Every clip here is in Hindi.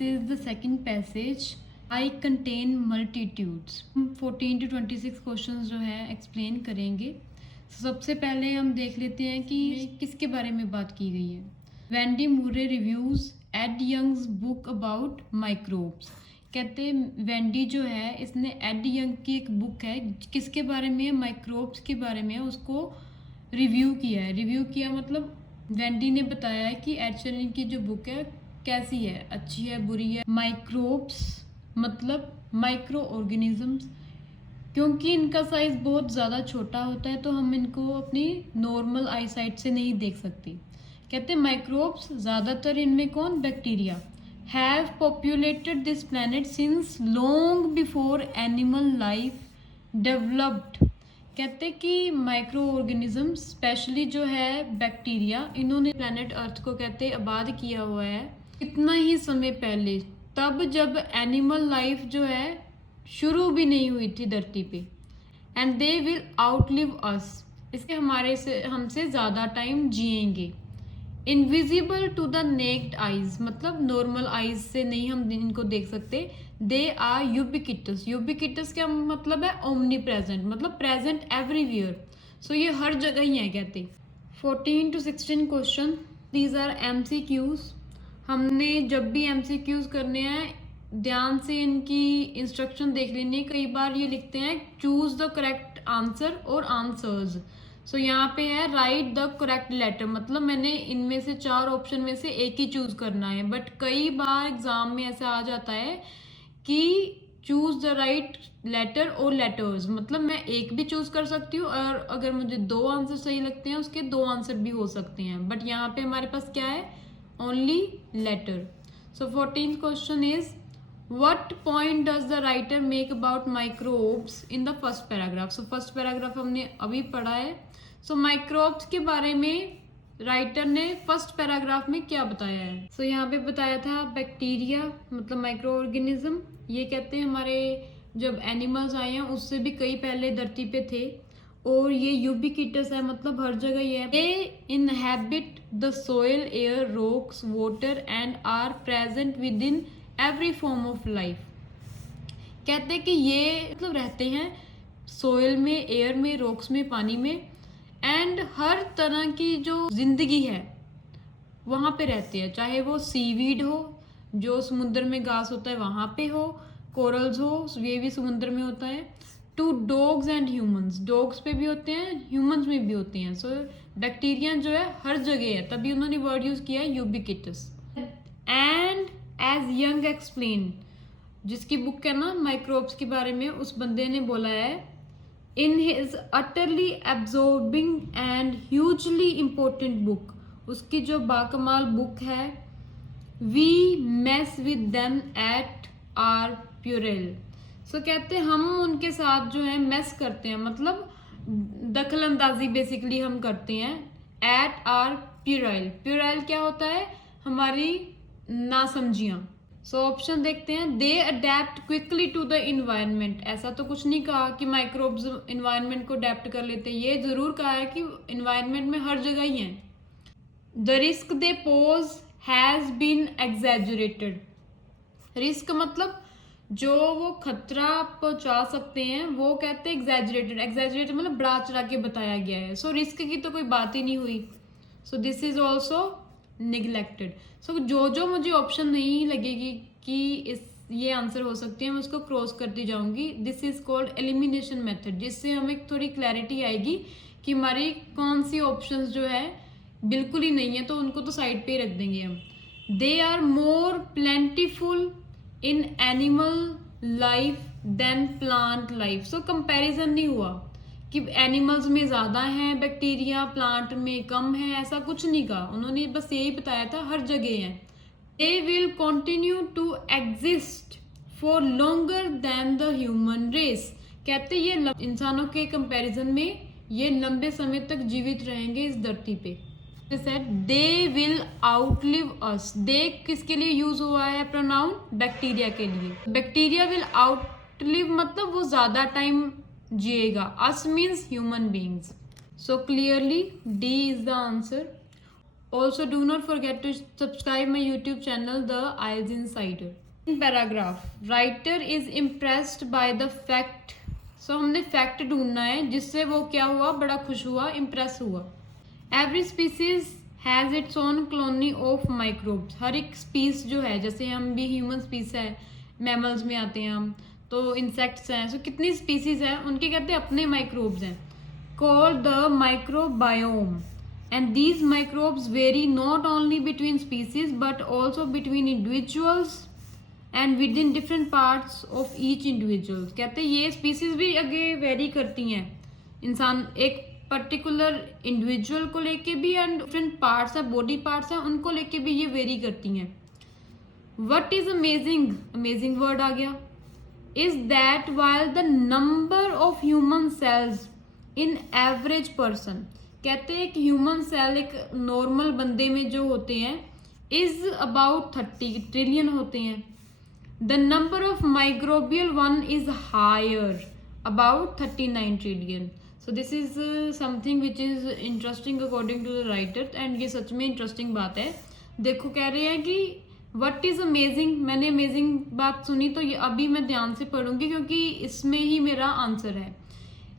This is the second passage I contain multitudes. हम 14 to 26 क्वेश्चंस जो है एक्सप्लेन करेंगे। सबसे पहले हम देख लेते हैं कि किसके बारे में बात की गई है। Wendy Moore reviews Ed Yong's book about microbes. कहते वेंडी जो है इसने एड यंग की एक बुक है, किसके बारे में है, माइक्रोब्स के बारे में है, उसको रिव्यू किया है। रिव्यू किया मतलब वेंडी ने बताया है कि एड शेरिंग की जो बुक है कैसी है, अच्छी है, बुरी है। माइक्रोब्स मतलब माइक्रो ऑर्गेनिजम्स, क्योंकि इनका साइज बहुत ज़्यादा छोटा होता है तो हम इनको अपनी नॉर्मल आई साइट से नहीं देख सकते। कहते हैं माइक्रोब्स ज़्यादातर इनमें कौन, bacteria, have populated this planet since long before animal life developed. कहते हैं कि माइक्रो ऑर्गेनिज्म स्पेशली जो है बैक्टीरिया, इन्होंने प्लैनेट अर्थ को कहते हैं आबाद किया हुआ है इतना ही समय पहले, तब जब एनिमल लाइफ जो है शुरू भी नहीं हुई थी धरती पे। And they will outlive us, इसके हमारे से हमसे ज़्यादा टाइम जिएंगे। Invisible to the naked eyes मतलब नॉर्मल आइज से नहीं हम इनको देख सकते। दे आर यूबिक्विटस, यूबिक्विटस क्या मतलब है, ओमनी प्रेजेंट मतलब प्रेजेंट एवरीवेयर। सो ये हर जगह ही है कहते। 14 to 16 question, these are MCQs। हमने जब भी MCQs करने हैं ध्यान से इनकी इंस्ट्रक्शन देख लेनी है। कई बार ये लिखते हैं चूज द करेक्ट आंसर और आंसर्स। सो यहाँ पे है राइट द करेक्ट लेटर, मतलब मैंने इनमें से 4 ऑप्शन में से एक ही चूज करना है। बट कई बार एग्जाम में ऐसा आ जाता है कि चूज द राइट लेटर और लेटर्स, मतलब मैं एक भी चूज कर सकती हूँ और अगर मुझे 2 आंसर सही लगते हैं उसके 2 आंसर भी हो सकते हैं। बट यहाँ पे हमारे पास क्या है, only letter. So 14th question is What point does the writer make about microbes in the first paragraph? So first paragraph हमने अभी पढ़ा है। So microbes के बारे में राइटर ने फर्स्ट पैराग्राफ में क्या बताया है। So यहाँ पे बताया था बैक्टीरिया मतलब माइक्रो ऑर्गेनिज्म, ये कहते हैं हमारे जब एनिमल्स आए हैं उससे भी कई पहले धरती पे थे। और ये यूबिक्विटस है मतलब हर जगह ही है। They inhabit the soil, air, rocks, water and are present within every form of life. कहते हैं कि ये मतलब रहते हैं सोइल में, एयर में, रॉक्स में, पानी में, एंड हर तरह की जो जिंदगी है वहाँ पे रहते हैं। चाहे वो सीवीड हो जो समुद्र में घास होता है वहाँ पे हो, कोरल्स हो ये भी समुद्र में होता है, two dogs and humans, dogs पे भी होते हैं, ह्यूमंस में भी होते हैं। सो बैक्टीरिया जो है हर जगह है, तभी उन्होंने वर्ड यूज किया है ubiquitous. And as Yong explain, जिसकी बुक है ना माइक्रोब्स के बारे में, उस बंदे ने बोला है in his utterly absorbing and hugely important book, उसकी जो बाकमाल बुक है, we mess with them at our peril. So कहते हैं हम उनके साथ जो है मेस करते हैं मतलब दखल अंदाजी बेसिकली हम करते हैं एट आर प्यूराइल। प्यूराइल क्या होता है, हमारी नासमझियाँ। सो ऑप्शन देखते हैं, they adapt quickly to the environment. ऐसा तो कुछ नहीं कहा कि माइक्रोब्स इन्वायरमेंट को अडेप्ट कर लेते हैं, ये जरूर कहा है कि इन्वायरमेंट में हर जगह ही है। The risk they pose has been exaggerated. Risk मतलब जो वो खतरा पहुंचा सकते हैं वो कहते हैं एग्जैजुरेटेड। एग्जैजुरेटेड मतलब बढ़ा चढ़ा के बताया गया है। सो रिस्क की तो कोई बात ही नहीं हुई। So this is also neglected. So जो मुझे ऑप्शन नहीं लगेगी कि ये आंसर हो सकती है मैं उसको क्रॉस करती जाऊंगी। This is called elimination method, जिससे हमें थोड़ी क्लैरिटी आएगी कि हमारी कौन सी ऑप्शंस जो है बिल्कुल ही नहीं है तो उनको तो साइड पे ही रख देंगे हम। They are more plentiful in animal life than plant life. So comparison नहीं हुआ कि एनिमल्स में ज्यादा है बैक्टीरिया, प्लांट में कम है, ऐसा कुछ नहीं कहा उन्होंने, बस यही बताया था हर जगह है। They will continue to exist for longer than the human race. कहते ये इंसानों के कंपैरिजन में ये लंबे समय तक जीवित रहेंगे इस धरती पे। दे विल आउटलिव अस, दे किसके लिए यूज हुआ है प्रोनाउन, बैक्टीरिया के लिए। बैक्टीरिया विल आउटलिव मतलब वो ज्यादा टाइम जिएगा, us means human beings. So clearly D is the answer. Also, do not forget to subscribe my YouTube channel, The IELTS Insider. In paragraph, writer is impressed by the fact. So हमने fact ढूंढना है जिससे वो क्या हुआ, बड़ा खुश हुआ, impress हुआ. Every species has its own colony of microbes. हर एक species जो है, जैसे हम भी human species है, mammals में आते हैं हम, तो insects हैं, so कितनी species है, उनके कहते हैं अपने microbes हैं, called the microbiome. And these microbes vary not only between species but also between individuals and within different parts of each individual. कहते हैं ये species भी आगे vary करती हैं, इंसान एक पर्टिकुलर इंडिविजुअल को लेके भी एंड डिफरेंट पार्ट्स है, बॉडी पार्ट्स है, उनको लेके भी ये वेरी करती हैं. What is amazing, amazing word आ गया, is that while the number of human cells in average person, कहते हैं कि ह्यूमन सेल एक नॉर्मल बंदे में जो होते हैं इज अबाउट 30 ट्रिलियन होते हैं. The number of microbial one is higher about 39 trillion. So this is something which is interesting according to the writer, and ये सच में इंटरेस्टिंग बात है. देखो कह रहे हैं कि व्हाट इज अमेजिंग, मैंने अमेजिंग बात सुनी तो ये अभी मैं ध्यान से पढ़ूंगी क्योंकि इसमें ही मेरा आंसर है.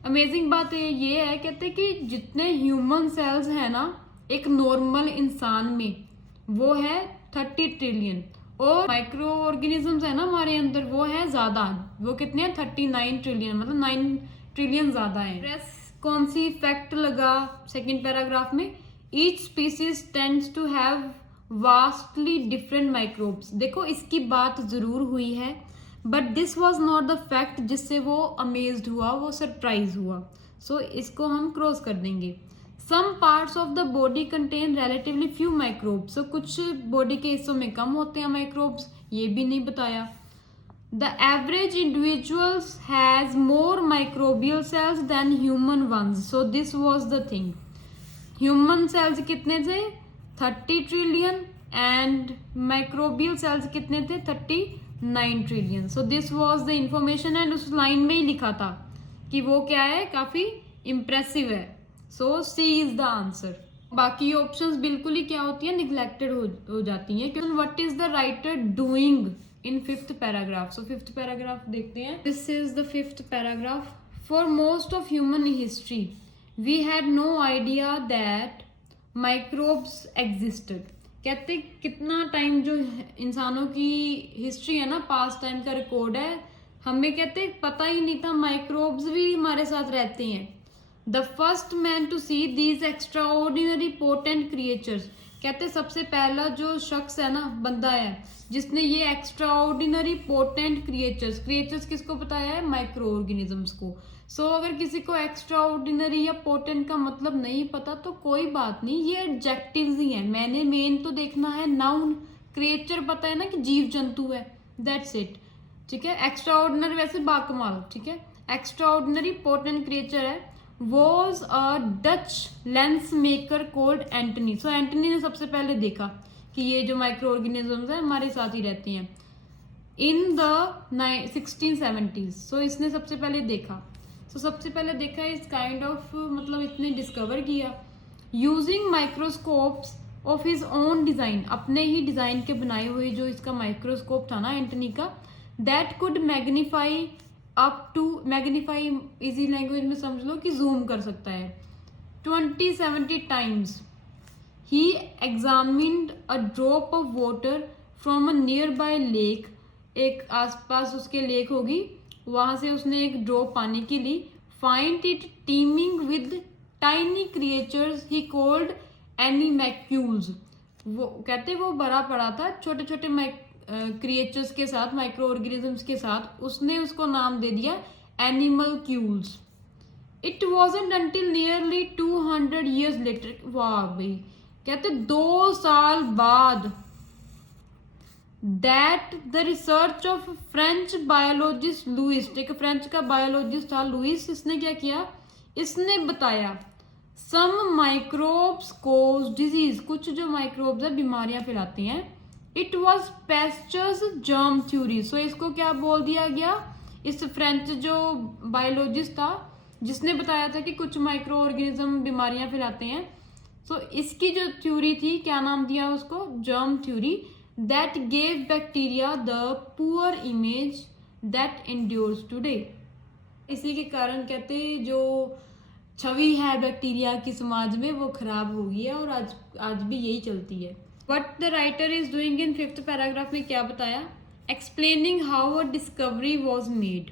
अमेजिंग बात ये है, कहते हैं कि जितने ह्यूमन सेल्स हैं ना एक नॉर्मल इंसान में वो है 30 ट्रिलियन, और माइक्रो ऑर्गेनिजम्स है ना हमारे अंदर वो है ज्यादा, वो कितने हैं 39 ट्रिलियन, मतलब 9 ट्रिलियन ज्यादा है. कौन सी फैक्ट लगा सेकंड पैराग्राफ में, each species tends to have vastly different microbes. देखो इसकी बात जरूर हुई है but this was not the fact जिससे वो अमेज्ड हुआ, वो सरप्राइज हुआ. सो इसको हम क्रॉस कर देंगे. Some parts of the body contain relatively few microbes. So कुछ बॉडी के हिस्सों में कम होते हैं माइक्रोब्स, ये भी नहीं बताया. The average individuals has more microbial cells than human ones. So this was the thing. Human cells कितने थे 30 ट्रिलियन एंड माइक्रोबियल सेल्स कितने थे 39 trillion. So this was the information, and उस लाइन में ही लिखा था कि वो क्या है, काफी इंप्रेसिव है. So C is the answer. बाकी ऑप्शंस बिल्कुल ही क्या होती है, निग्लेक्टेड हो जाती हैं. What is the writer doing in 5th paragraph. So 5th paragraph देखते हैं. This is the 5th paragraph. For most of human history we had no idea that microbes existed. कहते कितना टाइम जो इंसानों की हिस्ट्री है ना, पास्ट टाइम का रिकॉर्ड है, हमें कहते पता ही नहीं था माइक्रोब्स भी हमारे साथ रहते हैं. The first man to see these extraordinary potent creatures. कहते सबसे पहला जो शख्स है ना, बंदा है जिसने ये एक्स्ट्रा ऑर्डिनरी पोटेंट क्रिएचर्स किसको बताया है, माइक्रो ऑर्गेनिजम्स को. सो अगर किसी को एक्स्ट्रा ऑर्डिनरी या पोटेंट का मतलब नहीं पता तो कोई बात नहीं, ये एडजेक्टिव्स ही हैं. मैंने मेन तो देखना है नाउन. क्रिएचर पता है ना कि जीव जंतु है, दैट्स इट. ठीक है. एक्स्ट्रा ऑर्डिनरी वैसे बाकमाल, ठीक है. एक्स्ट्रा ऑर्डिनरी पोटेंट क्रिएचर है was a Dutch lens maker cold Antony. So Antony ने सबसे पहले देखा कि ये जो माइक्रो ऑर्गेनिजम्स हैं हमारे साथ ही रहती हैं इन द 1670s. सो इसने सबसे पहले देखा. सो सबसे पहले देखा इस काइंड ऑफ, मतलब इसने डिस्कवर किया using microscopes of his own design, अपने ही डिजाइन के बनाए हुए जो इसका माइक्रोस्कोप था ना एंटनी का, that could magnify up to, magnify easy language में समझ लो कि जूम कर सकता है 2070 times. He examined a drop of water from a nearby lake. एक आसपास उसके लेक होगी, वहां से उसने एक ड्रॉप पानी की ली. Find it teeming with tiny creatures he called animalcules. वो कहते वो भरा पड़ा था छोटे छोटे क्रिएचर्स के साथ, माइक्रो ऑर्गेनिजम्स के साथ. उसने उसको नाम दे दिया animalcules. It wasn't until nearly 200 years later. वाह भाई, कहते 2 साल बाद that the research of French biologist Louis, एक फ्रेंच का बायोलॉजिस्ट था लुइस, इसने क्या किया, इसने बताया सम माइक्रोब्स कोज डिजीज, कुछ जो माइक्रोब्स है बीमारियां फैलाती हैं. It was Pasteur's germ theory. So इसको क्या बोल दिया गया, इस फ्रेंच जो बायोलॉजिस्ट था जिसने बताया था कि कुछ माइक्रो ऑर्गेनिज्म बीमारियां फैलाते हैं, सो इसकी जो थ्योरी थी, क्या नाम दिया उसको, germ theory, that gave bacteria the poor image that endures today. इसी के कारण कहते जो छवि है बैक्टीरिया की समाज में वो खराब हो गई है और आज भी यही चलती है। What the writer is doing in 5th paragraph में क्या बताया, explaining how a discovery was made.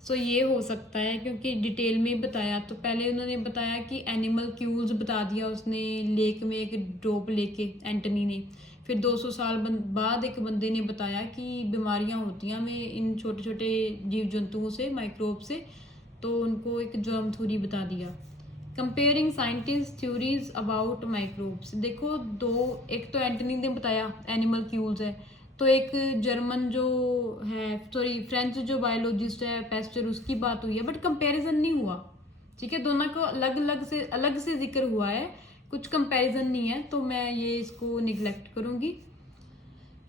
So ये हो सकता है क्योंकि डिटेल में बताया, तो पहले उन्होंने बताया कि एनिमल क्यूज बता दिया उसने लेक में एक ड्रॉप लेके एंटनी ने, फिर 200 साल बाद एक बंदे ने बताया कि बीमारियां होती हैं हमें इन छोटे छोटे जीव जंतुओं से, माइक्रोब से, तो उनको एक जर्म थ्योरी बता दिया। Comparing scientist theories about microbes, देखो दो, एक तो एंटनी ने बताया एनिमल क्यूल्स है, तो एक जर्मन जो है, सॉरी फ्रेंच जो बायोलॉजिस्ट है पेस्टर, उसकी बात हुई है, बट कंपैरिजन नहीं हुआ। ठीक है, दोनों को अलग से जिक्र हुआ है, कुछ कंपैरिजन नहीं है, तो मैं ये इसको निगलेक्ट करूंगी।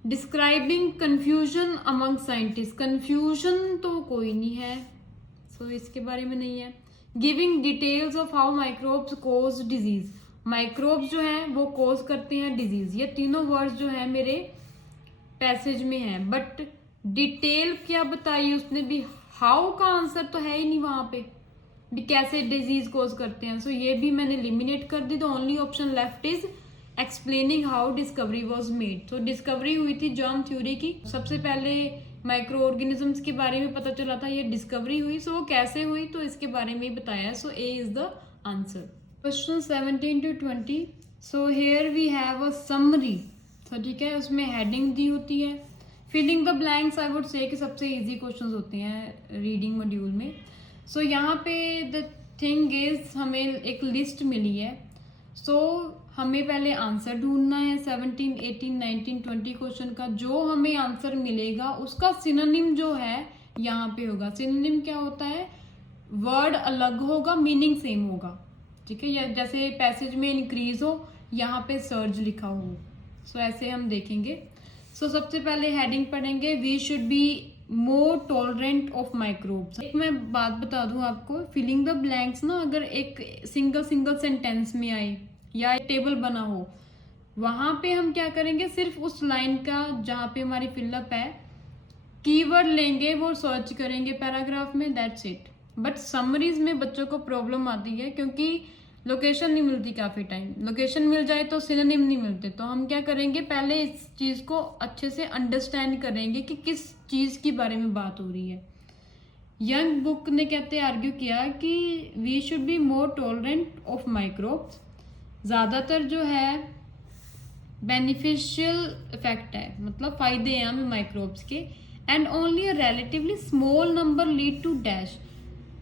Describing confusion among scientist, confusion तो कोई नहीं है, सो इसके बारे में नहीं है। Giving details of how microbes cause disease, microbes जो है वो कोज करते हैं डिजीज, ये तीनों वर्ड्स जो है मेरे पैसेज में है, बट डिटेल क्या बताई उसने भी, हाउ का आंसर तो है ही नहीं वहां पे भी कैसे डिजीज कोज करते हैं, सो ये भी मैंने एलिमिनेट कर दी। The only option left is explaining how discovery was made. तो डिस्कवरी हुई थी जर्म थ्योरी की, सबसे पहले माइक्रो ऑर्गेनिजम्स के बारे में पता चला था, ये डिस्कवरी हुई, सो वो कैसे हुई तो इसके बारे में बताया, so A is the answer. Question 17 to 20, so here we have a summary, तो ठीक है, उसमें हेडिंग दी होती है। Filling the blanks I would say कि सबसे इजी क्वेश्चंस होते हैं रीडिंग मॉड्यूल में। सो यहाँ पे द थिंग इज हमें एक लिस्ट मिली है, सो हमें पहले आंसर ढूंढना है 17, 18, 19, 20 क्वेश्चन का। जो हमें आंसर मिलेगा उसका सिनोनिम जो है यहाँ पे होगा। सिनोनिम क्या होता है, वर्ड अलग होगा मीनिंग सेम होगा, ठीक है, या जैसे पैसेज में इंक्रीज हो, यहाँ पे सर्ज लिखा हो, सो ऐसे हम देखेंगे। सो सबसे पहले हेडिंग पढ़ेंगे, we should be more tolerant of microbes. एक मैं बात बता दूं आपको, फिलिंग द ब्लैंक्स ना अगर एक सिंगल सेंटेंस में आए या एक टेबल बना हो, वहां पे हम क्या करेंगे, सिर्फ उस लाइन का जहां पे हमारी फिलअप है कीवर्ड लेंगे, वो सर्च करेंगे पैराग्राफ में, दैट्स इट। बट समरीज में बच्चों को प्रॉब्लम आती है क्योंकि लोकेशन नहीं मिलती, काफी टाइम लोकेशन मिल जाए तो सिनोनिम नहीं मिलते, तो हम क्या करेंगे, पहले इस चीज को अच्छे से अंडरस्टैंड करेंगे कि किस चीज के बारे में बात हो रही है। यंग बुक ने कहते आर्ग्यू किया कि we should be more tolerant of microbes, ज्यादातर जो है बेनिफिशियल इफेक्ट है, मतलब फायदे हैं हमें माइक्रोब्स के, and only a relatively small number lead to dash.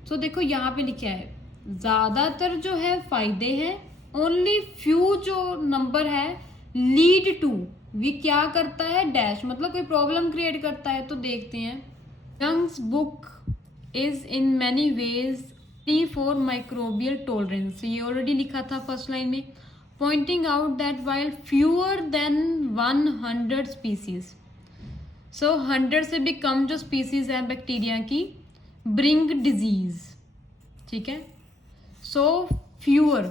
तो देखो यहाँ पे लिखा है ज्यादातर जो है फायदे हैं, ओनली फ्यू जो नंबर है लीड टू, वी क्या करता है, डैश, मतलब कोई प्रॉब्लम क्रिएट करता है। तो देखते हैं, Yong's book is in many ways free for microbial tolerance, ये ऑलरेडी लिखा था फर्स्ट लाइन में, pointing out that while fewer than 100 species, so 100 से भी कम जो स्पीसीज है बैक्टीरिया की, ब्रिंग डिजीज, ठीक है। सो फ्यूअर,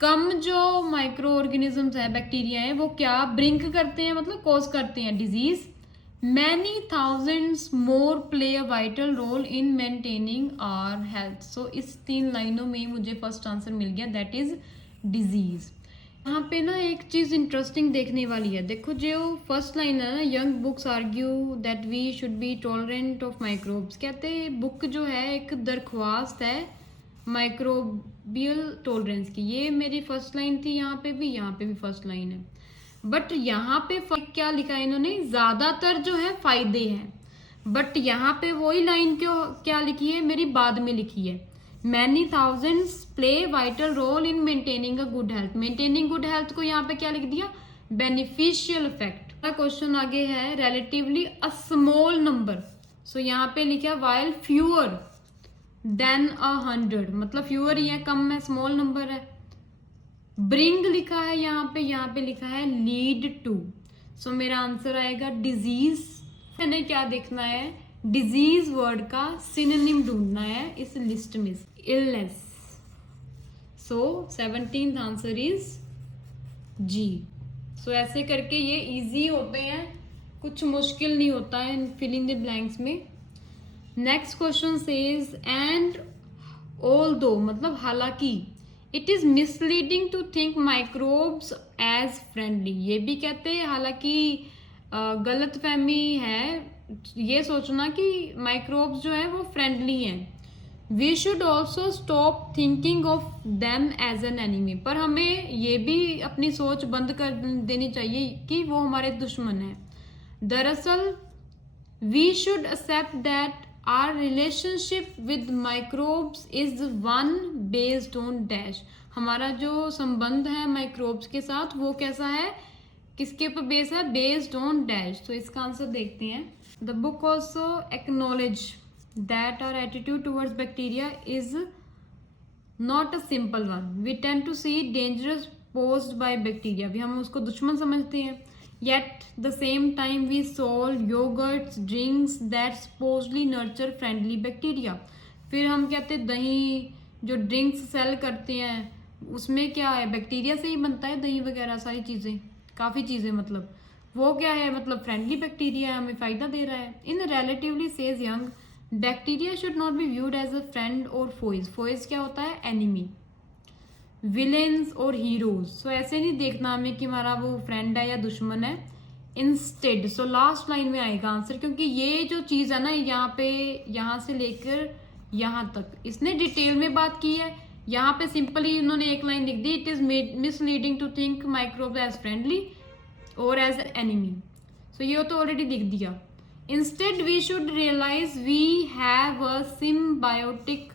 कम जो माइक्रो ऑर्गेनिजम्स है बैक्टीरिया है वो क्या ब्रिंक करते हैं, मतलब कॉज करते हैं disease. Many thousands more play a vital role in maintaining our health. So इस 3 लाइनों में मुझे फर्स्ट आंसर मिल गया, दैट इज डिजीज। यहाँ पे ना एक चीज इंटरेस्टिंग देखने वाली है, देखो जो फर्स्ट लाइन है ना, young books argue that we should be tolerant of microbes, कहते हैं बुक जो है एक दरख्वास्त है माइक्रोबियल टॉलरेंस की, ये मेरी फर्स्ट लाइन थी, यहाँ पे भी फर्स्ट लाइन है, बट यहाँ पे क्या लिखा है इन्होंने, ज्यादातर जो है फायदे हैं, बट यहाँ पे वही लाइन क्यों क्या लिखी है, मेरी बाद में लिखी है, many thousands play vital role in maintaining a good health, maintaining good health को यहाँ पे क्या लिख दिया, बेनिफिशियल इफेक्ट। क्वेश्चन आगे है, रिलेटिवली अ स्मॉल नंबर, सो यहाँ पे लिखा वाइल फ्यूअर देन 100, मतलब फ्यूअर ही है, कम है, स्मॉल नंबर है। ब्रिंग लिखा है यहाँ पे लिखा है लीड टू, सो मेरा आंसर आएगा डिजीज। मैंने क्या देखना है, डिजीज वर्ड का सिनोनिम ढूंढना है इस लिस्ट में, illness. So 17th answer is G. So ऐसे करके ये इजी होते हैं, कुछ मुश्किल नहीं होता है फिलिंग द ब्लैंक्स में। Next question says and all दो मतलब हालांकि it is misleading to think microbes as friendly, ये भी कहते हैं हालांकि गलत फहमी है ये सोचना कि माइक्रोब्स जो है वो फ्रेंडली हैं। We should also stop thinking of them as an enemy, पर हमें ये भी अपनी सोच बंद कर देनी चाहिए कि वो हमारे दुश्मन हैं। दरअसल we should accept that our relationship with microbes is one based on dash, हमारा जो संबंध है माइक्रोब्स के साथ वो कैसा है, किसके ऊपर बेस है, बेस्ड ऑन डैश। तो इसका आंसर देखते हैं। The book also acknowledge that our attitude towards bacteria is not a simple one. We tend to see dangerous posed by bacteria, भी हम उसको दुश्मन समझते हैं। Yet the same time we solve yogurts, drinks that supposedly nurture friendly bacteria. फिर हम कहते हैं दही जो ड्रिंक्स सेल करते हैं उसमें क्या है, बैक्टीरिया से ही बनता है दही वगैरह सारी चीज़ें, काफ़ी चीज़ें, मतलब वो क्या है, मतलब फ्रेंडली बैक्टीरिया है, हमें फ़ायदा दे रहा है। In relatively says Yong bacteria should not be viewed as a friend और फोइज, फोइज क्या होता है, एनिमी, विलेन्स और हीरोज। सो ऐसे नहीं देखना हमें कि हमारा वो फ्रेंड है या दुश्मन है। इंस्टेड, सो लास्ट लाइन में आएगा आंसर, क्योंकि ये जो चीज़ है ना यहाँ पे यहाँ से लेकर यहाँ तक इसने डिटेल में बात की है, यहाँ पे सिंपली उन्होंने एक लाइन लिख दी, it is misleading to think microbe as friendly और एज एनिमी। सो ये तो ऑलरेडी लिख दिया। Instead, we should realize we have a symbiotic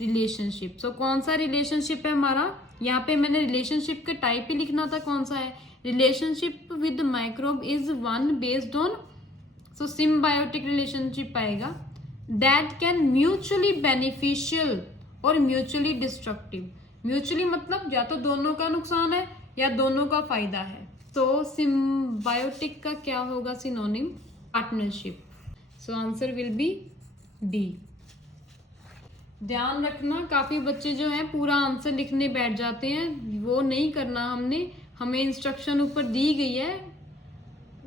relationship. So कौन सा relationship है हमारा, यहाँ पे मैंने relationship का type ही लिखना था, कौन सा है, relationship with microbe is one based on, so symbiotic relationship आएगा, that can mutually beneficial और mutually destructive। mutually मतलब या तो दोनों का नुकसान है या दोनों का फायदा है। तो symbiotic का क्या होगा synonym, partnership. So answer will B D. ध्यान रखना काफी बच्चे जो हैं पूरा आंसर लिखने बैठ जाते हैं, वो नहीं करना हमने, हमें इंस्ट्रक्शन ऊपर दी गई है,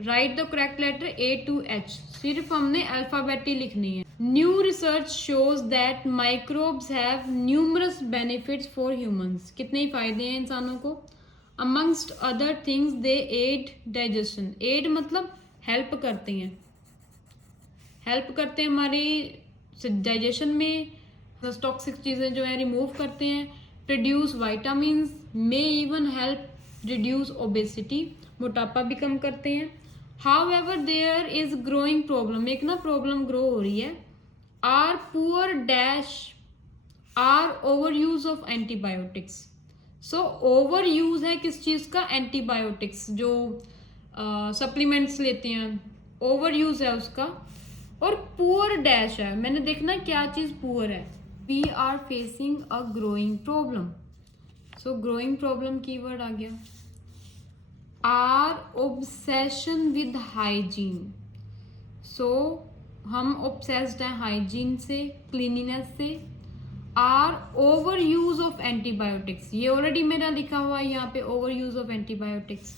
right the correct letter A to H, सिर्फ हमने अल्फाबेट ही लिखनी है। New research shows that microbes have numerous benefits for humans, कितने ही फायदे हैं इंसानों को। Amongst other things they add digestion, add मतलब हेल्प करते हैं, हेल्प करते हैं हमारी डाइजेशन में, टॉक्सिक चीज़ें जो है रिमूव करते हैं, produce vitamins, may even help reduce obesity, मोटापा भी कम करते हैं। How ever there is growing problem, एक ना प्रॉब्लम ग्रो हो रही है, are poor dash are over use of antibiotics. So over use है किस चीज़ का, एंटीबायोटिक्स, जो सप्लीमेंट्स लेते हैं, ओवर यूज है उसका। और पुअर डैश है, मैंने देखना क्या चीज पुअर है, we are facing a growing problem. So growing problem keyword आ गया। Our obsession with hygiene, so हम ऑब्सेस्ड हैं हाइजीन से, क्लीनिनेस से। Our over use of antibiotics, ये ऑलरेडी मेरा लिखा हुआ है यहाँ पे, over use of antibiotics.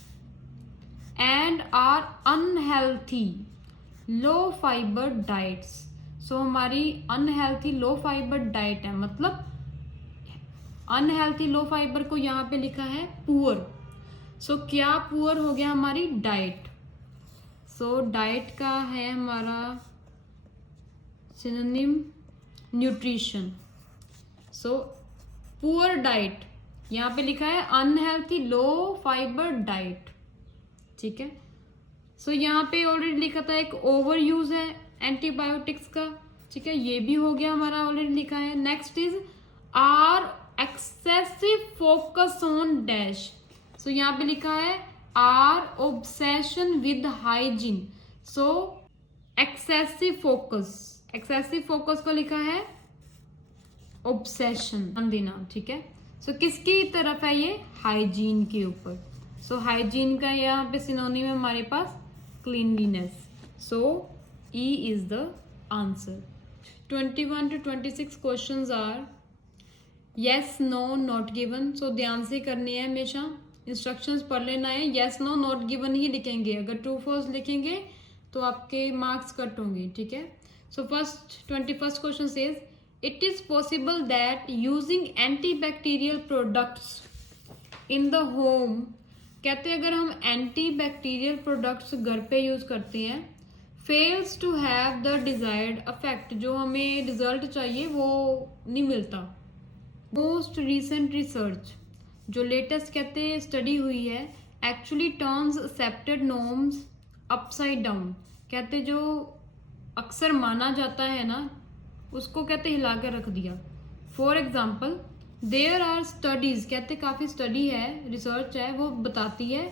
And our unhealthy low fibre diets, so हमारी अनहेल्थी लो फाइबर डाइट है, मतलब अनहेल्थी लो फाइबर को यहाँ पे लिखा है पुअर। सो क्या पुअर हो गया, हमारी डाइट। सो डाइट का है हमारा synonym nutrition. So poor diet यहाँ पे लिखा है अनहेल्थी लो फाइबर डाइट, ठीक है। सो यहाँ पे ऑलरेडी लिखा था एक ओवर यूज है एंटीबायोटिक्स का, ठीक है, ये भी हो गया हमारा, ऑलरेडी लिखा है। Next is our excessive focus on dash, so यहाँ पे लिखा है our obsession with hygiene. So excessive focus को लिखा है ऑब्सेशन, ध्यान देना, ठीक है। सो किसकी तरफ है ये, हाइजीन के ऊपर। सो हाइजीन का यहाँ पे सिनोनिम है हमारे पास cleanliness. So E is the answer. 21 to 26 questions are yes no not given. So ध्यान से करनी है, हमेशा इंस्ट्रक्शंस पढ़ लेना है। येस नो नॉट गिवन ही लिखेंगे, अगर ट्रू फॉल्स लिखेंगे तो आपके मार्क्स कट होंगे, ठीक है। So first 21st question says it is possible that using anti bacterial products in the home, कहते हैं अगर हम एंटी बैक्टीरियल प्रोडक्ट्स घर पे यूज करते हैं, fails to have the desired effect, जो हमें रिजल्ट चाहिए वो नहीं मिलता। मोस्ट रिसेंट रिसर्च, जो लेटेस्ट कहते हैं स्टडी हुई है, actually turns accepted norms upside down, कहते जो अक्सर माना जाता है ना उसको कहते हिलाकर रख दिया। For example there are studies, कहते काफ़ी स्टडी है, रिसर्च है, वो बताती है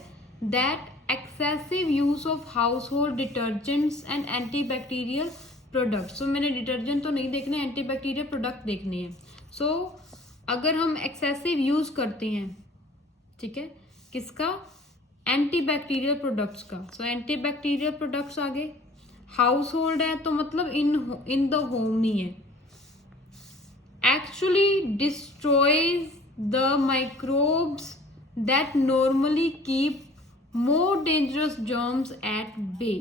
that excessive use of household detergents and antibacterial product. So मैंने डिटर्जेंट तो नहीं देखने, एंटी बैक्टीरियल प्रोडक्ट देखने हैं। सो अगर हम एक्सेसिव यूज करते हैं, ठीक है, किसका, एंटी बैक्टीरियल प्रोडक्ट्स का। सो एंटी बैक्टीरियल प्रोडक्ट्स आगे हाउस होल्ड है तो मतलब इन द होम नहीं है, actually destroys the microbes that normally keep more dangerous germs at bay.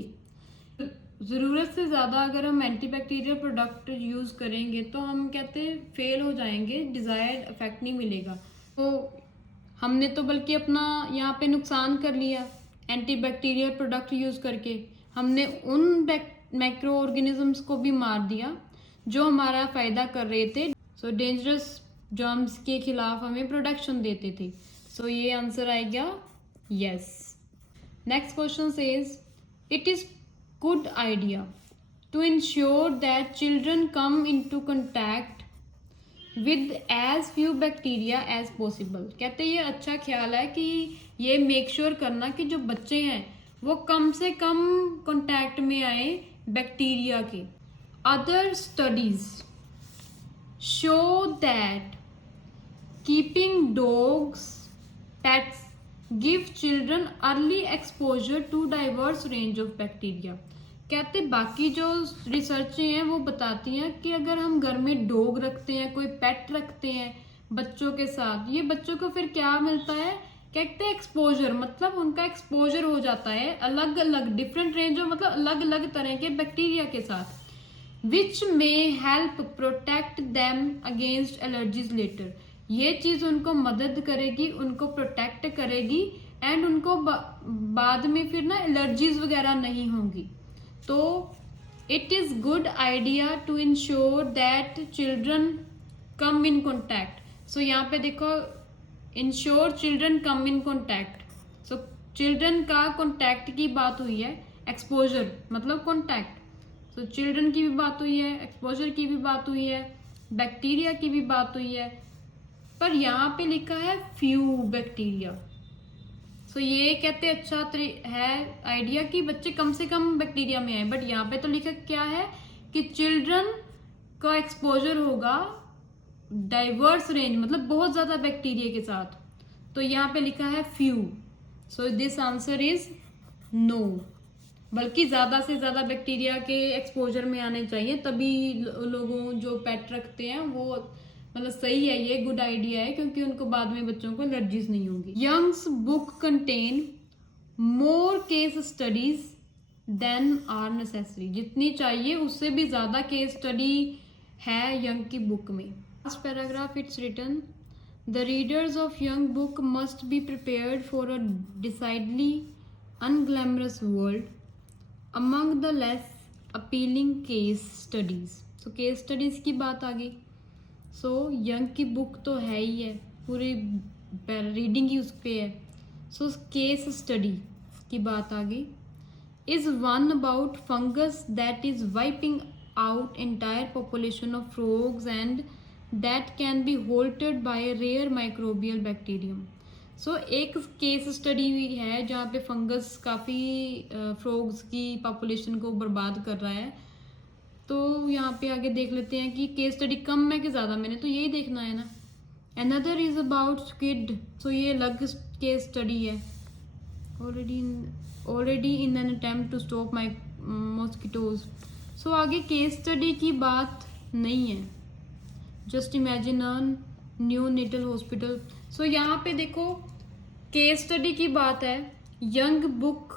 ज़रूरत से ज़्यादा अगर हम एंटीबैक्टीरियल प्रोडक्ट यूज़ करेंगे तो हम कहते हैं फेल हो जाएंगे, डिज़ायर्ड इफेक्ट नहीं मिलेगा। तो हमने तो बल्कि अपना यहाँ पे नुकसान कर लिया एंटीबैक्टीरियल प्रोडक्ट यूज़ करके, हमने उन माइक्रो ऑर्गेनिजम्स को भी मार दिया जो हमारा फ़ायदा कर रहे थे। सो डेंजरस जर्म्स के खिलाफ हमें प्रोटेक्शन देते थे। सो ये आंसर आएगा yes. Next question says it is good idea to ensure that children come into contact with as few bacteria as possible, कहते ये अच्छा ख्याल है कि ये मेक श्योर करना कि जो बच्चे हैं वो कम से कम कांटेक्ट में आए बैक्टीरिया के। Other studies show that keeping dogs pets give children early exposure to diverse range of bacteria, कहते बाकी जो रिसर्चें हैं वो बताती हैं कि अगर हम घर में डॉग रखते हैं, कोई पेट रखते हैं बच्चों के साथ, ये बच्चों को फिर क्या मिलता है, कहते हैं एक्सपोजर, मतलब उनका एक्सपोजर हो जाता है अलग अलग डिफरेंट रेंज ऑफ, मतलब अलग अलग तरह के बैक्टीरिया के साथ, which may help protect them against allergies later, ये चीज़ उनको मदद करेगी, उनको प्रोटेक्ट करेगी एंड उनको बाद में फिर ना एलर्जीज वगैरह नहीं होंगी। तो it is good idea to ensure that children come in contact. So यहाँ पे देखो ensure children come in contact, so children का कॉन्टैक्ट की बात हुई है, एक्सपोजर मतलब कॉन्टैक्ट, सो चिल्ड्रन की भी बात हुई है, एक्सपोजर की भी बात हुई है, बैक्टीरिया की भी बात हुई है, पर यहाँ पे लिखा है फ्यू बैक्टीरिया। सो ये कहते अच्छा है आइडिया कि बच्चे कम से कम बैक्टीरिया में आए, बट यहाँ पे तो लिखा क्या है कि चिल्ड्रन का एक्सपोजर होगा डाइवर्स रेंज, मतलब बहुत ज़्यादा बैक्टीरिया के साथ, तो यहाँ पे लिखा है few. So this answer is no, बल्कि ज़्यादा से ज़्यादा बैक्टीरिया के एक्सपोजर में आने चाहिए, तभी लोगों जो पेट रखते हैं वो मतलब सही है, ये गुड आइडिया है क्योंकि उनको बाद में बच्चों को एलर्जीज नहीं होगी। Yong's book contain more case studies than are necessary, जितनी चाहिए उससे भी ज़्यादा केस स्टडी है यंग की बुक में। Last paragraph it's written the readers of Yong book must be prepared for a decidedly unglamorous world among the less appealing case studies. So case studies की बात आ गई। सो यंग की बुक तो है ही है, पूरी रीडिंग ही उस पर है। सो केस स्टडी की बात आ गई। Is one about fungus that is wiping out entire population of frogs and that can be halted by rare microbial bacterium. So एक केस स्टडी हुई है जहाँ पे फंगस काफ़ी फ्रॉग्स की पॉपुलेशन को बर्बाद कर रहा है। तो यहाँ पे आगे देख लेते हैं कि केस स्टडी कम है कि ज़्यादा, मैंने तो यही देखना है ना। Another is about squid, so ये अलग केस स्टडी है। Already in an attempt to stop my mosquitoes. So आगे केस स्टडी की बात नहीं है, just imagine neonatal hospital. So यहाँ पे देखो केस स्टडी की बात है, यंग बुक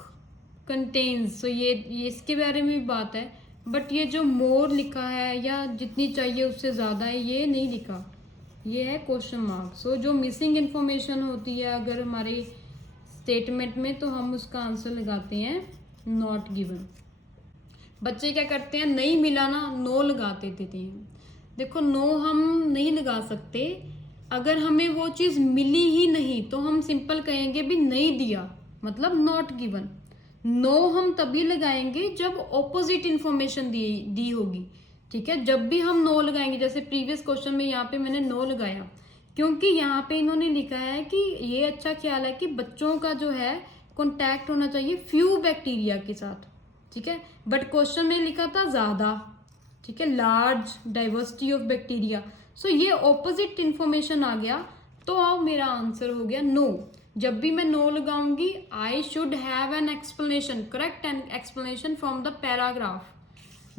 कंटेन्स, सो ये इसके बारे में भी बात है, बट ये जो मोर लिखा है या जितनी चाहिए उससे ज़्यादा है ये नहीं लिखा, ये है क्वेश्चन मार्क। सो जो मिसिंग इन्फॉर्मेशन होती है अगर हमारे स्टेटमेंट में तो हम उसका आंसर लगाते हैं नॉट गिवन। बच्चे क्या करते हैं, नहीं मिला ना, नो लगाते देते हैं। देखो नो हम नहीं लगा सकते, अगर हमें वो चीज़ मिली ही नहीं तो हम सिंपल कहेंगे भी नहीं दिया, मतलब नॉट गिवन। नो हम तभी लगाएंगे जब ऑपोजिट इंफॉर्मेशन दी होगी, ठीक है। जब भी हम नो लगाएंगे, जैसे प्रीवियस क्वेश्चन में यहाँ पे मैंने नो लगाया क्योंकि यहाँ पे इन्होंने लिखा है कि ये अच्छा ख्याल है कि बच्चों का जो है कॉन्टैक्ट होना चाहिए फ्यू बैक्टीरिया के साथ, ठीक है। बट क्वेश्चन में लिखा था ज्यादा, ठीक है, लार्ज डाइवर्सिटी ऑफ बैक्टीरिया। सो ये ऑपोजिट इंफॉर्मेशन आ गया, तो अब मेरा आंसर हो गया नो। जब भी मैं नो लगाऊंगी I should have an explanation, correct an explanation from the paragraph,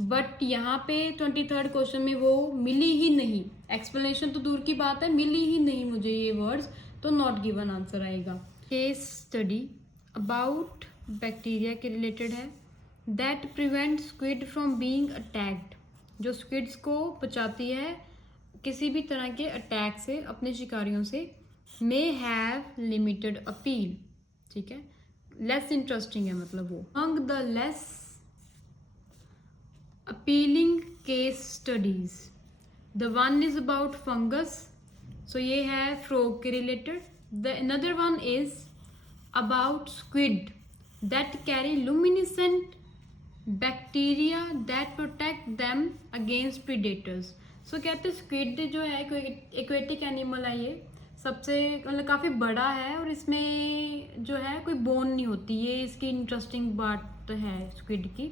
but यहाँ पे 23rd क्वेश्चन में वो मिली ही नहीं, एक्सप्लेनेशन तो दूर की बात है, मिली ही नहीं मुझे ये वर्ड्स, तो नॉट गिवन आंसर आएगा। केस स्टडी अबाउट बैक्टीरिया के रिलेटेड है, that prevent squid from being attacked, जो स्क्विड्स को बचाती है किसी भी तरह के अटैक से, अपने शिकारियों से। मे हैव लिमिटेड अपील, ठीक है, लेस इंटरेस्टिंग है मतलब वो। Among the less appealing case studies, the one is about fungus, so ये है फ्रॉग के related. The another one is about squid that carry luminescent bacteria that protect them against predators. So कहते हैं स्क्विड जो है एक्वेटिक एनिमल है, ये सबसे मतलब काफ़ी बड़ा है और इसमें जो है कोई बोन नहीं होती, ये इसकी इंटरेस्टिंग बात है स्क्विड की।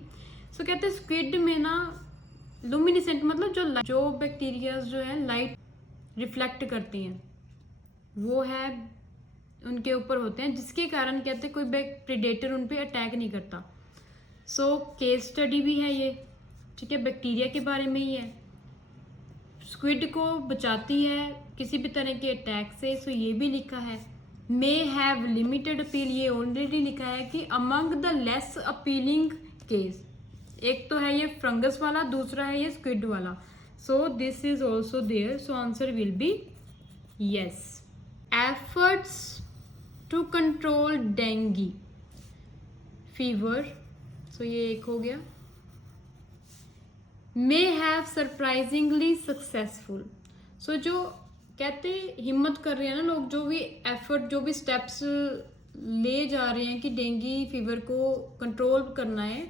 सो कहते हैं स्क्विड में ना लुमिनिसेंट मतलब जो बैक्टीरियाज जो है लाइट रिफ्लेक्ट करती हैं वो है उनके ऊपर होते हैं, जिसके कारण कहते हैं कोई प्रीडेटर उन पे अटैक नहीं करता। सो केस स्टडी भी है ये, ठीक है, बैक्टीरिया के बारे में ही है, स्क्विड को बचाती है किसी भी तरह के अटैक से। सो ये भी लिखा है। मे हैव लिमिटेड अपील, ये ऑलरेडी लिखा है कि among the less appealing case, एक तो है ये फंगस वाला, दूसरा है ये स्क्विड वाला। So this is also there, so answer will be yes. Efforts to control dengue fever, so ये एक हो गया। May have surprisingly successful, so जो कहते हिम्मत कर रहे हैं ना लोग, जो भी एफर्ट जो भी स्टेप्स ले जा रहे हैं कि डेंगू फीवर को कंट्रोल करना है,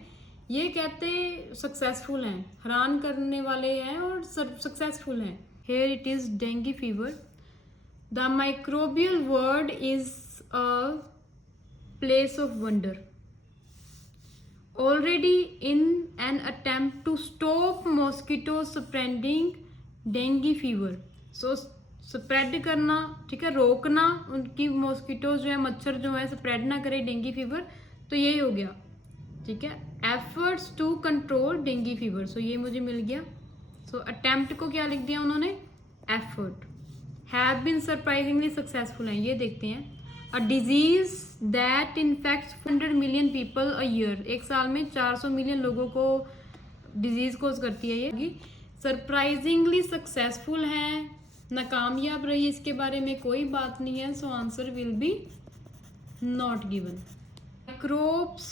ये कहते सक्सेसफुल हैं, हैरान करने वाले हैं और सक्सेसफुल हैं। Here it is dengue fever, the microbial world is a place of wonder, already in an attempt to stop mosquitoes spreading dengue fever। so spread करना, ठीक है, रोकना उनकी मॉस्किटोज जो है, मच्छर जो है स्प्रेड ना करे डेंगू फीवर, तो यही हो गया, ठीक है। Efforts to control dengue fever, so ये मुझे मिल गया। सो अटेम्प्ट को क्या लिख दिया उन्होंने, effort. Have been surprisingly successful है, ये देखते हैं। A disease that infects 100 million people a year, एक साल में 400 मिलियन लोगों को डिजीज कोज करती है ये। सरप्राइजिंगली सक्सेसफुल है, नाकामयाब रही, इसके बारे में कोई बात नहीं है, सो answer will B not given. Microbes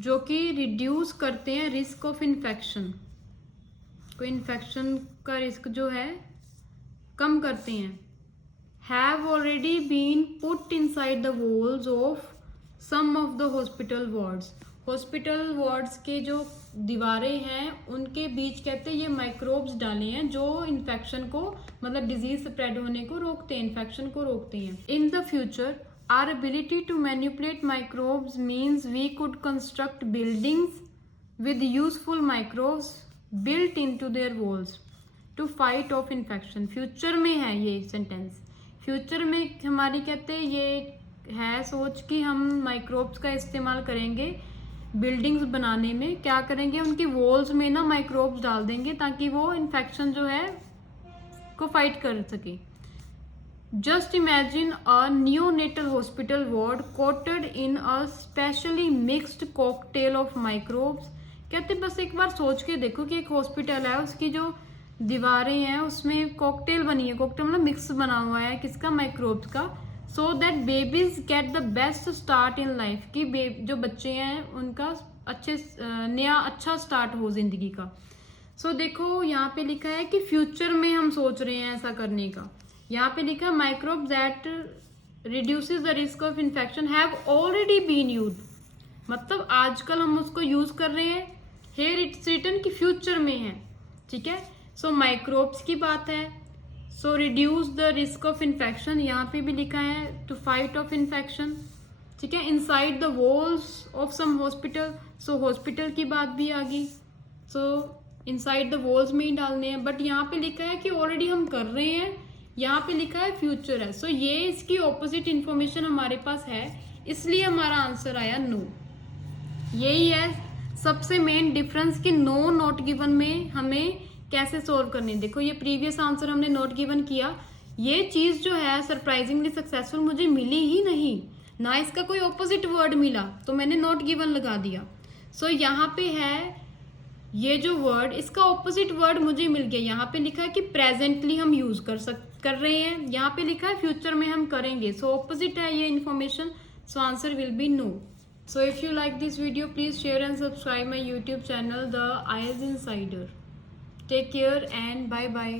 जो कि रिड्यूस करते हैं रिस्क ऑफ इन्फेक्शन, कोई इन्फेक्शन का रिस्क जो है कम करते हैं। have already been put inside the walls of some of the hospital wards, hospital wards के जो दीवारें हैं उनके बीच कहते हैं ये माइक्रोब्स डाले हैं जो इन्फेक्शन को मतलब डिजीज स्प्रेड होने को रोकते हैं, इन्फेक्शन को रोकते हैं। In the future our ability to manipulate microbes means we could construct buildings with useful microbes built into their walls to fight of infection. Future में है ये सेंटेंस, फ्यूचर में हमारी कहते हैं ये है सोच कि हम माइक्रोब्स का इस्तेमाल करेंगे बिल्डिंग्स बनाने में। क्या करेंगे, उनकी वॉल्स में ना माइक्रोब्स डाल देंगे ताकि वो इन्फेक्शन जो है को फाइट कर सके। Just imagine a neonatal hospital ward quoted in a specially mixed cocktail of microbes. कहते बस एक बार सोच के देखो कि एक हॉस्पिटल है, उसकी जो दीवारें हैं उसमें कॉकटेल बनी है, कॉकटेल मतलब मिक्स बना हुआ है किसका, माइक्रोब्स का। So that babies get the best start in life, कि जो बच्चे हैं उनका अच्छे नया अच्छा स्टार्ट हो जिंदगी का। सो देखो यहाँ पे लिखा है कि फ्यूचर में हम सोच रहे हैं ऐसा करने का। यहाँ पे लिखा है microbe that reduces the risk of infection have already been use, मतलब आजकल हम उसको यूज कर रहे हैं। हेयर इट्स रिटन कि फ्यूचर में है, ठीक है। सो माइक्रोब्स की बात है। So reduce the risk of infection, यहाँ पे भी लिखा है टू फाइट ऑफ इन्फेक्शन, ठीक है। Inside the walls of some hospital, so hospital की बात भी आ गई। सो इनसाइड द वॉल्स में ही डालने हैं, बट यहाँ पे लिखा है कि ऑलरेडी हम कर रहे हैं, यहाँ पे लिखा है फ्यूचर है। सो ये इसकी ऑपोजिट इंफॉर्मेशन हमारे पास है, इसलिए हमारा आंसर आया नो। यही है सबसे मेन डिफरेंस कि नो नॉट गिवन में हमें कैसे सोल्व करनी। देखो ये प्रीवियस आंसर हमने नॉट गिवन किया, ये चीज जो है सरप्राइजिंगली सक्सेसफुल मुझे मिली ही नहीं, ना इसका कोई ऑपोजिट वर्ड मिला, तो मैंने नॉट गिवन लगा दिया। सो यहाँ पे है ये जो वर्ड, इसका ऑपोजिट वर्ड मुझे मिल गया। यहाँ पे लिखा है कि प्रेजेंटली हम यूज कर रहे हैं, यहाँ पे लिखा है फ्यूचर में हम करेंगे। सो ऑपोजिट है ये information, so answer will be no. So if you like this video, please share and subscribe my YouTube channel, The IELTS Insider. Take care and bye bye.